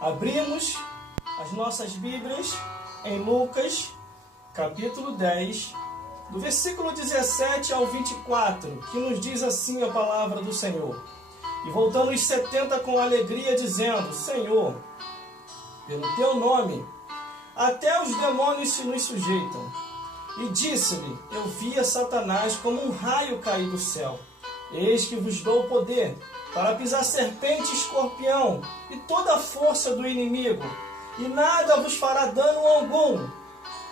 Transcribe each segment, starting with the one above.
Abrimos as nossas Bíblias em Lucas, capítulo 10, do versículo 17 ao 24, que nos diz assim a palavra do Senhor. E voltando os 70 com alegria, dizendo: Senhor, pelo teu nome, até os demônios se nos sujeitam. E disse-lhe: Eu via Satanás como um raio cair do céu. Eis que vos dou poder para pisar serpente e escorpião e toda a força do inimigo, e nada vos fará dano algum.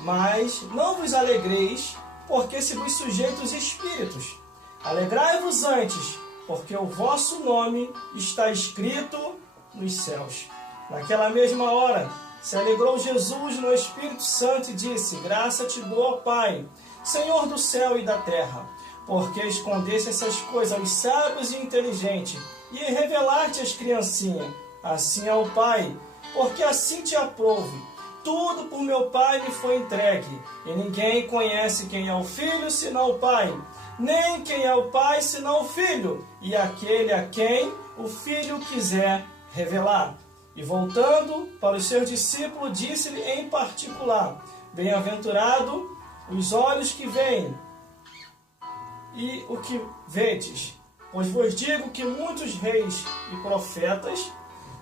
Mas não vos alegreis, porque se vos sujeitam os espíritos. Alegrai-vos antes, porque o vosso nome está escrito nos céus. Naquela mesma hora, se alegrou Jesus no Espírito Santo e disse: Graça te dou, ó Pai, Senhor do céu e da terra, porque escondeste essas coisas aos sábios e inteligentes, e revelaste às criancinhas. Assim é o Pai, porque assim te aprouve. Tudo por meu Pai me foi entregue, e ninguém conhece quem é o Filho senão o Pai, nem quem é o Pai senão o Filho, e aquele a quem o Filho quiser revelar. E voltando para os seus discípulos, disse-lhe em particular: Bem-aventurado os olhos que veem e o que vedes, pois vos digo que muitos reis e profetas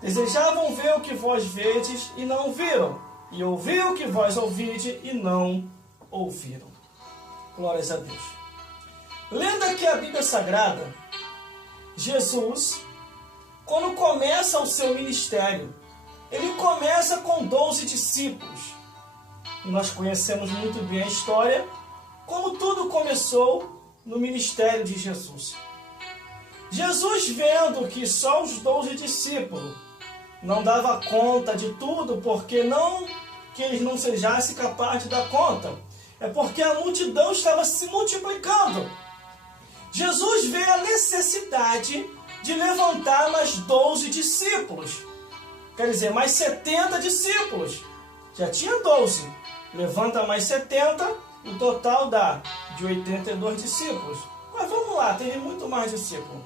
desejavam ver o que vós vedes e não viram, e ouvir o que vós ouvide e não ouviram. Glórias a Deus. Lendo aqui a Bíblia Sagrada, Jesus, quando começa o seu ministério, ele começa com 12 discípulos. E nós conhecemos muito bem a história, como tudo começou no ministério de Jesus. Jesus, vendo que só os 12 discípulos não dava conta de tudo, porque não que eles não sejassem capazes de dar conta, é porque a multidão estava se multiplicando. Jesus vê a necessidade de levantar mais 12 discípulos. Quer dizer, mais 70 discípulos. Já tinha 12. Levanta mais 70, o total dá de 82 discípulos. Mas vamos lá, teve muito mais discípulos.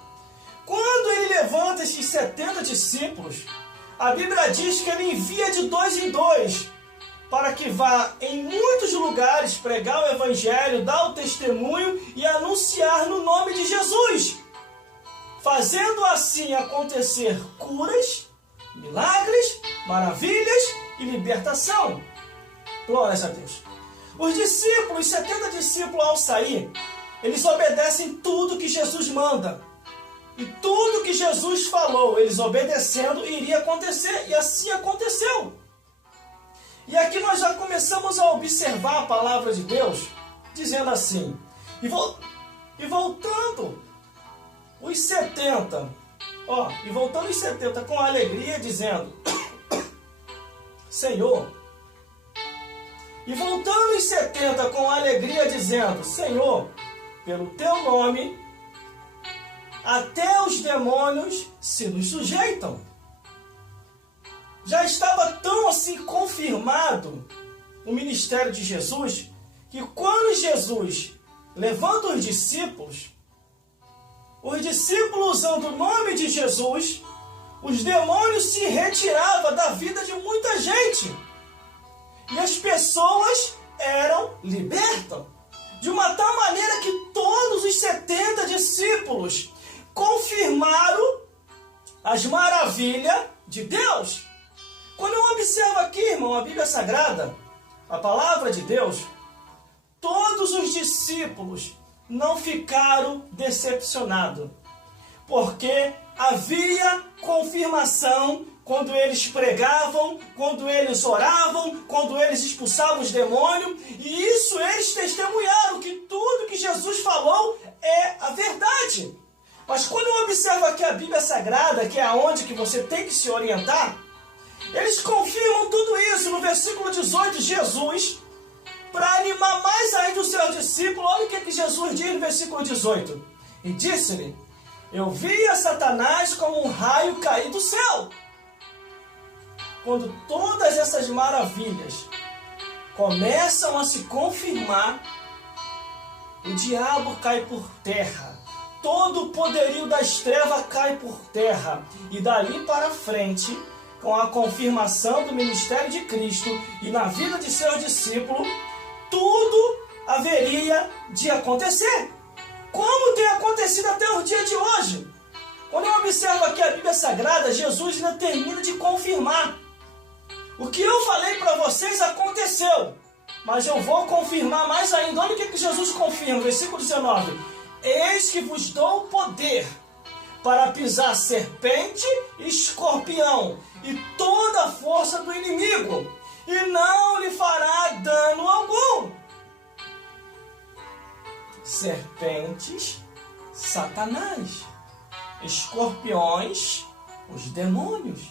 Quando ele levanta esses 70 discípulos, a Bíblia diz que ele envia de 2 em 2, para que vá em muitos lugares pregar o Evangelho, dar o testemunho e anunciar no nome de Jesus, fazendo assim acontecer curas, milagres, maravilhas e libertação. Glórias a Deus. Os discípulos, 70 discípulos, ao sair, eles obedecem tudo que Jesus manda. E tudo que Jesus falou, eles obedecendo, iria acontecer. E assim aconteceu. E aqui nós já começamos a observar a palavra de Deus, dizendo assim: e voltando os 70, e voltando os 70 com alegria, dizendo: Senhor, e voltando os 70 com alegria, dizendo: Senhor, pelo teu nome, até os demônios se nos sujeitam. Já estava tão assim confirmado o ministério de Jesus, que quando Jesus levanta os discípulos usando o nome de Jesus, os demônios se retiravam da vida de muita gente. E as pessoas eram libertas. De uma tal maneira que todos os 70 discípulos confirmaram as maravilhas de Deus. Quando eu observo aqui, irmão, a Bíblia Sagrada, a palavra de Deus, todos os discípulos não ficaram decepcionados, porque havia confirmação quando eles pregavam, quando eles oravam, quando eles expulsavam os demônios, e isso eles testemunharam, que tudo que Jesus falou é a verdade. Mas quando eu observo aqui a Bíblia Sagrada, que é aonde que você tem que se orientar, eles confirmam tudo isso. No versículo 18, Jesus, para animar mais ainda os seus discípulos, olha o que Jesus diz no versículo 18. E disse-lhe: Eu via Satanás como um raio cair do céu. Quando todas essas maravilhas começam a se confirmar, o diabo cai por terra. Todo o poderio das trevas cai por terra. E dali para frente, com a confirmação do ministério de Cristo e na vida de seus discípulos, tudo haveria de acontecer. Como tem acontecido até os dias de hoje. Quando eu observo aqui a Bíblia Sagrada, Jesus ainda termina de confirmar. O que eu falei para vocês aconteceu, mas eu vou confirmar mais ainda. Olha o que Jesus confirma, versículo 19. Eis que vos dou poder para pisar serpente e escorpião e toda a força do inimigo, e não lhe fará dano algum. Serpentes, Satanás. Escorpiões, os demônios.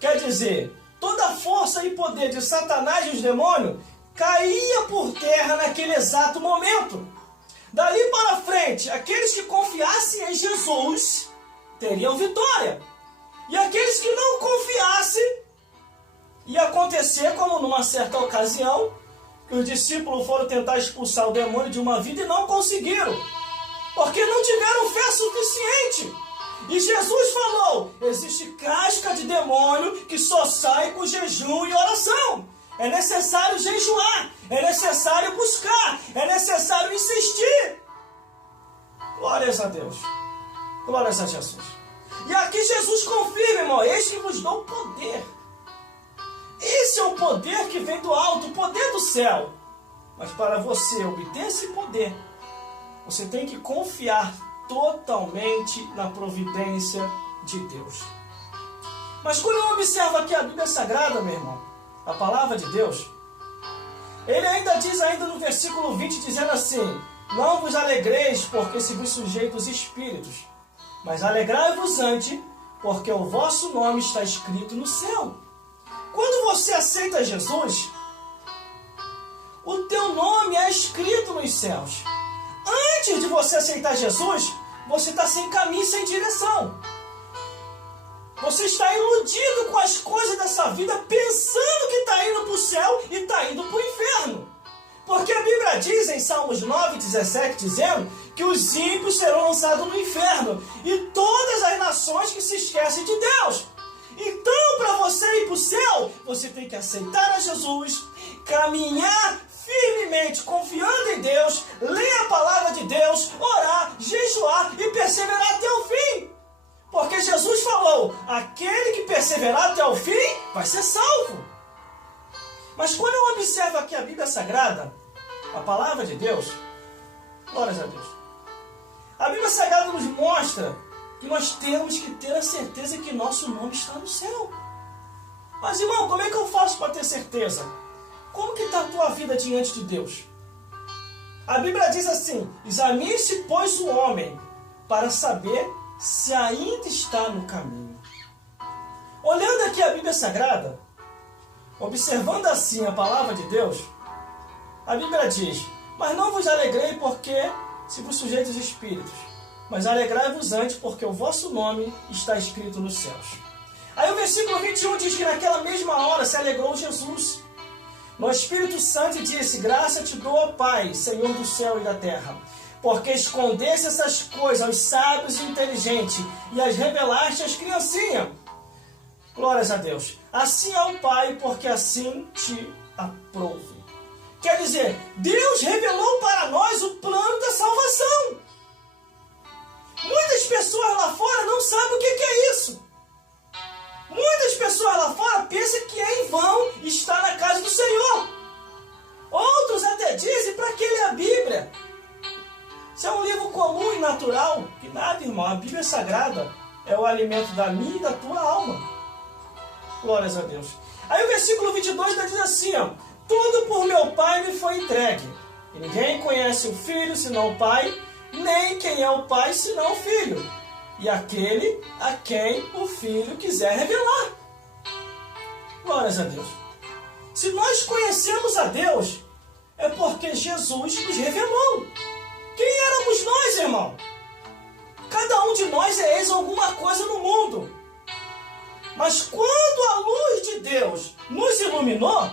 Quer dizer, toda a força e poder de Satanás e os demônios caía por terra naquele exato momento. Dali para frente, aqueles que confiassem em Jesus teriam vitória. E aqueles que não confiassem, ia acontecer como numa certa ocasião, que os discípulos foram tentar expulsar o demônio de uma vida e não conseguiram. Porque não tiveram fé suficiente. E Jesus falou, existe casca de demônio que só sai com jejum e oração. É necessário jejuar, é necessário buscar, é necessário insistir. Glórias a Deus. Glórias a Jesus. E aqui Jesus confirma, irmão, eis que vos dou poder. Esse é o poder que vem do alto, o poder do céu. Mas para você obter esse poder, você tem que confiar totalmente na providência de Deus. Mas quando eu observo aqui a Bíblia Sagrada, meu irmão, a palavra de Deus, ele ainda diz no versículo 20, dizendo assim, não vos alegreis porque se vos sujeitos espíritos, mas alegrai-vos antes, porque o vosso nome está escrito no céu. Quando você aceita Jesus, o teu nome é escrito nos céus. Antes de você aceitar Jesus, você está sem caminho, sem direção. Você está iludido com as coisas dessa vida, pensando que está indo para o céu e está indo para o inferno. Porque a Bíblia diz em Salmos 9:17, dizendo que os ímpios serão lançados no inferno e todas as nações que se esquecem de Deus. Então, para você ir para o céu, você tem que aceitar a Jesus, caminhar firmemente, confiando em Deus, ler a palavra de Deus, orar, jejuar e perseverar até o fim. Porque Jesus falou, aquele que perseverar até o fim vai ser salvo. Mas quando eu observo aqui a Bíblia Sagrada, a palavra de Deus, glórias a Deus, a Bíblia Sagrada nos mostra que nós temos que ter a certeza que nosso nome está no céu. Mas irmão, como é que eu faço para ter certeza? Como que está a tua vida diante de Deus? A Bíblia diz assim, examine-se, pois, o homem, para saber se ainda está no caminho. Olhando aqui a Bíblia Sagrada, observando assim a palavra de Deus, a Bíblia diz, mas não vos alegrei porque se vos sujeitos espíritos, mas alegrai-vos antes porque o vosso nome está escrito nos céus. Aí o versículo 21 diz que naquela mesma hora se alegrou Jesus no Espírito Santo e disse, graça te dou, ó Pai, Senhor do céu e da terra, porque escondeste essas coisas aos sábios e inteligentes e as revelaste às criancinhas. Glórias a Deus. Assim é o Pai, porque assim te aprove. Quer dizer, Deus revelou para nós o plano da salvação. Muitas pessoas lá fora não sabem o que é isso. Muitas pessoas lá fora pensam que é em vão estar na casa do Senhor. Outros até dizem para que ler a Bíblia. Isso é um livro comum e natural. Que nada, irmão. A Bíblia Sagrada é o alimento da minha e da tua alma. Glórias a Deus. Aí o versículo 22 diz assim, ó, tudo por meu Pai me foi entregue. E ninguém conhece o Filho senão o Pai, nem quem é o Pai senão o Filho. E aquele a quem o Filho quiser revelar. Glórias a Deus. Se nós conhecemos a Deus, é porque Jesus nos revelou. Quem éramos nós, irmão? Cada um de nós é ex alguma coisa no mundo. Mas quando a luz de Deus nos iluminou,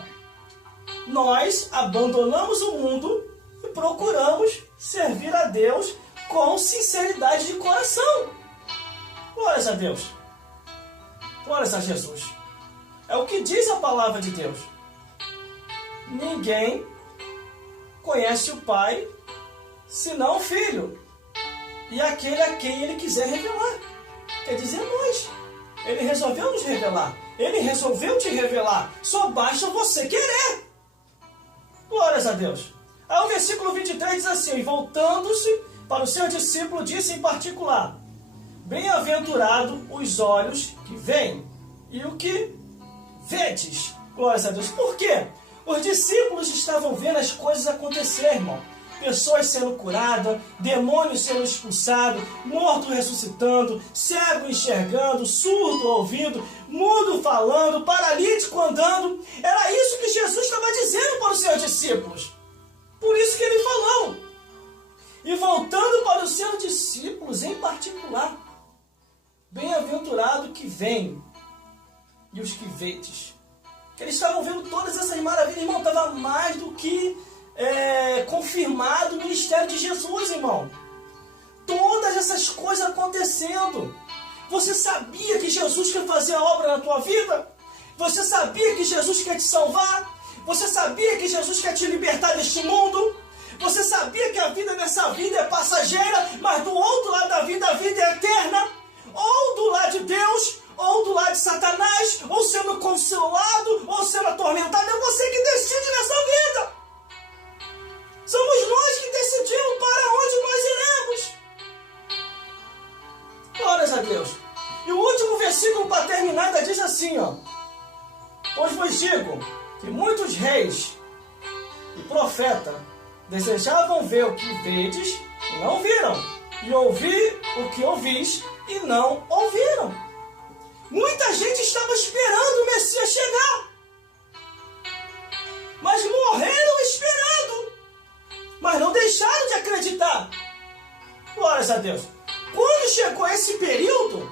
nós abandonamos o mundo e procuramos servir a Deus com sinceridade de coração. Glórias a Deus. Glórias a Jesus. É o que diz a palavra de Deus. Ninguém conhece o Pai senão o Filho. E aquele a quem Ele quiser revelar. Quer dizer, nós. Ele resolveu nos revelar. Ele resolveu te revelar. Só basta você querer. Glórias a Deus. Aí o versículo 23 diz assim: e voltando-se para o seu discípulo, disse em particular: bem-aventurado os olhos que veem e o que vedes. Glórias a Deus. Por quê? Os discípulos estavam vendo as coisas acontecer, irmão. Pessoas sendo curadas, demônios sendo expulsados, morto ressuscitando, cego enxergando, surdo ouvindo, mudo falando, paralítico andando. Era isso que Jesus estava dizendo para os seus discípulos. Por isso que ele falou. E voltando para os seus discípulos em particular: bem-aventurado que vem e os que vedes. Eles estavam vendo todas essas maravilhas, irmão. Estava mais do que confirmado o ministério de Jesus, irmão. Todas essas coisas acontecendo. Você sabia que Jesus quer fazer a obra na tua vida? Você sabia que Jesus quer te salvar? Você sabia que Jesus quer te libertar deste mundo? Você sabia que a vida nessa vida é passageira, mas do outro lado da vida, a vida é eterna? Ou do lado de Deus, ou do lado de Satanás, ou sendo consolado, ou sendo atormentado. É você que decide nessa vida. Somos nós que decidimos para onde nós iremos. Glórias a Deus. E o último versículo para terminar ainda diz assim, ó: pois vos digo que muitos reis e profetas desejavam ver o que vedes e não viram, e ouvir o que ouvis e não ouviram. Muita gente estava esperando o Messias chegar, mas morreram esperando, mas não deixaram de acreditar. Glórias a Deus. Quando chegou esse período,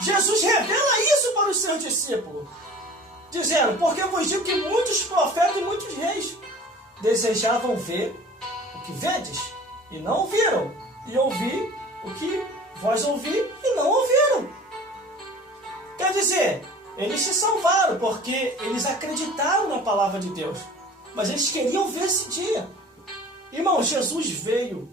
Jesus revela isso para os seus discípulos, dizendo: porque eu vos digo que muitos profetas e muitos reis desejavam ver o que vedes e não viram, e ouvir o que vós ouvi e não ouviram. Quer dizer, eles se salvaram porque eles acreditaram na palavra de Deus, mas eles queriam ver esse dia. Irmão, Jesus veio,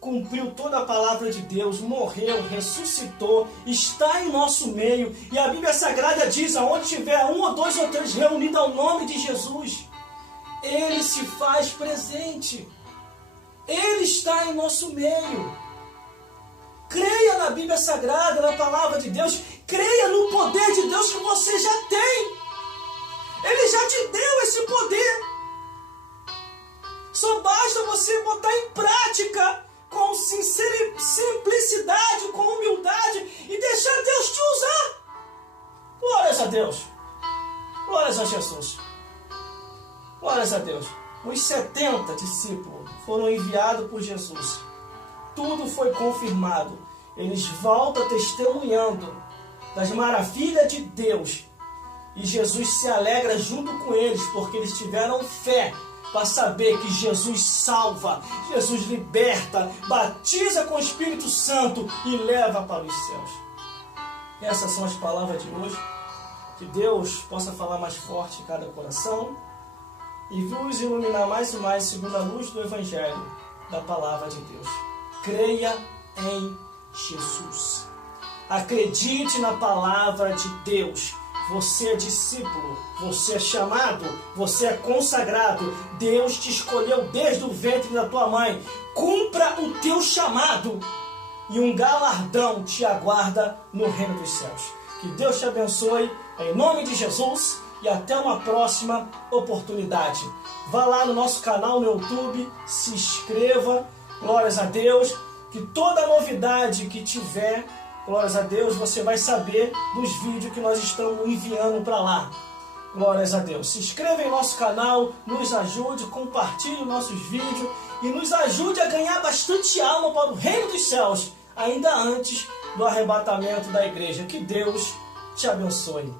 cumpriu toda a palavra de Deus, morreu, ressuscitou, está em nosso meio, e a Bíblia Sagrada diz: aonde tiver um ou dois ou três reunidos ao nome de Jesus, Ele se faz presente. Ele está em nosso meio. Creia na Bíblia Sagrada, na palavra de Deus. Creia no poder de Deus que você já tem. Ele já te deu esse poder. Só basta você botar em prática com simplicidade, com humildade, e deixar Deus te usar. Glórias a Deus. Glórias a Jesus. Glórias a Deus. Os 70 discípulos foram enviados por Jesus. Tudo foi confirmado. Eles voltam testemunhando das maravilhas de Deus. E Jesus se alegra junto com eles, porque eles tiveram fé para saber que Jesus salva, Jesus liberta, batiza com o Espírito Santo e leva para os céus. Essas são as palavras de hoje. Que Deus possa falar mais forte em cada coração e vos iluminar mais e mais segundo a luz do Evangelho, da palavra de Deus. Creia em Jesus. Acredite na palavra de Deus. Você é discípulo, você é chamado, você é consagrado. Deus te escolheu desde o ventre da tua mãe. Cumpra o teu chamado e um galardão te aguarda no reino dos céus. Que Deus te abençoe, em nome de Jesus, e até uma próxima oportunidade. Vá lá no nosso canal no YouTube, se inscreva, glórias a Deus, que toda novidade que tiver, glórias a Deus, você vai saber dos vídeos que nós estamos enviando para lá. Glórias a Deus. Se inscreva em nosso canal, nos ajude, compartilhe nossos vídeos e nos ajude a ganhar bastante alma para o reino dos céus, ainda antes do arrebatamento da igreja. Que Deus te abençoe.